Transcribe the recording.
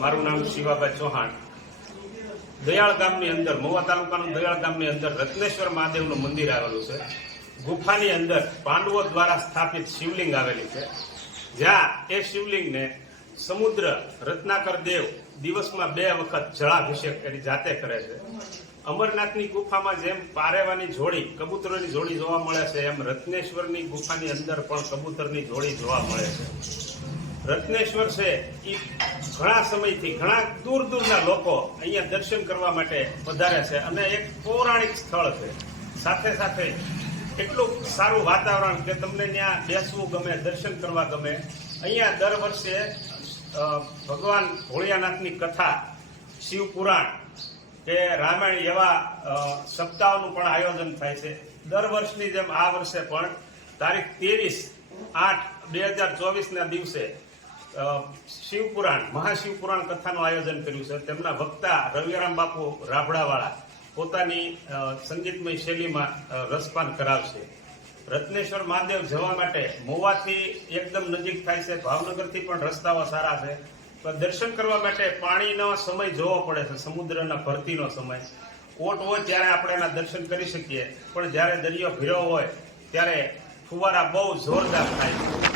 મારું નામ શિવાભાઈ ચૌહાણ. દયાળ ગામની અંદર મોવા તાલુકાનું દયાળ ગામની અંદર રત્નેશ્વર મહાદેવનું મંદિર આવેલું છે. ગુફાની અંદર પાંડવો દ્વારા સ્થાપિત શિવલિંગ આવેલી છે. જ્યાં એ શિવલિંગને સમુદ્ર રત્નાકર દેવ દિવસમાં બે વખત જળાભિષેક કરી જાતે કરે છે. અમરનાથની ગુફામાં જેમ પારેવાની જોડી, કબૂતરોની જોડી જોવા મળે છે, એમ રત્નેશ્વરની ગુફાની અંદર પણ કબૂતરની જોડી જોવા મળે છે. રત્નેશ્વર છે એ ઘણા સમયથી ઘણા દૂર દૂરના લોકો અહીંયા દર્શન કરવા માટે વધારે છે અને એક પૌરાણિક સ્થળ છે. સાથે સાથે એટલું સારું વાતાવરણ કે તમને ત્યાં બેસવું ગમે, દર્શન કરવા ગમે. અહીંયા દર વર્ષે ભગવાન ભોળિયાનાથની કથા, શિવ પુરાણ કે રામાયણ એવા સપ્તાહનું પણ આયોજન થાય છે. દર વર્ષની જેમ આ વર્ષે પણ તારીખ ત્રેવીસ આઠ બે હજાર ચોવીસના દિવસે શિવપુરાણ, મહાશિવપુરાણ કથાનું આયોજન કર્યું છે. તેમના વક્તા રવિરામ બાપુ રાભડાવાળા પોતાની સંગીતમય શૈલીમાં રસપાન કરાવશે. રત્નેશ્વર મહાદેવ જવા માટે મોવાથી એકદમ નજીક થાય છે. ભાવનગરથી પણ રસ્તાઓ સારા છે. દર્શન કરવા માટે પાણીનો સમય જોવો પડે છે, સમુદ્રના ભરતીનો સમય. ઓટ હોય ત્યારે આપણે એના દર્શન કરી શકીએ. પણ જ્યારે દરિયો ભીરો હોય, ત્યારે ફુવારા બહુ જોરદાર થાય છે.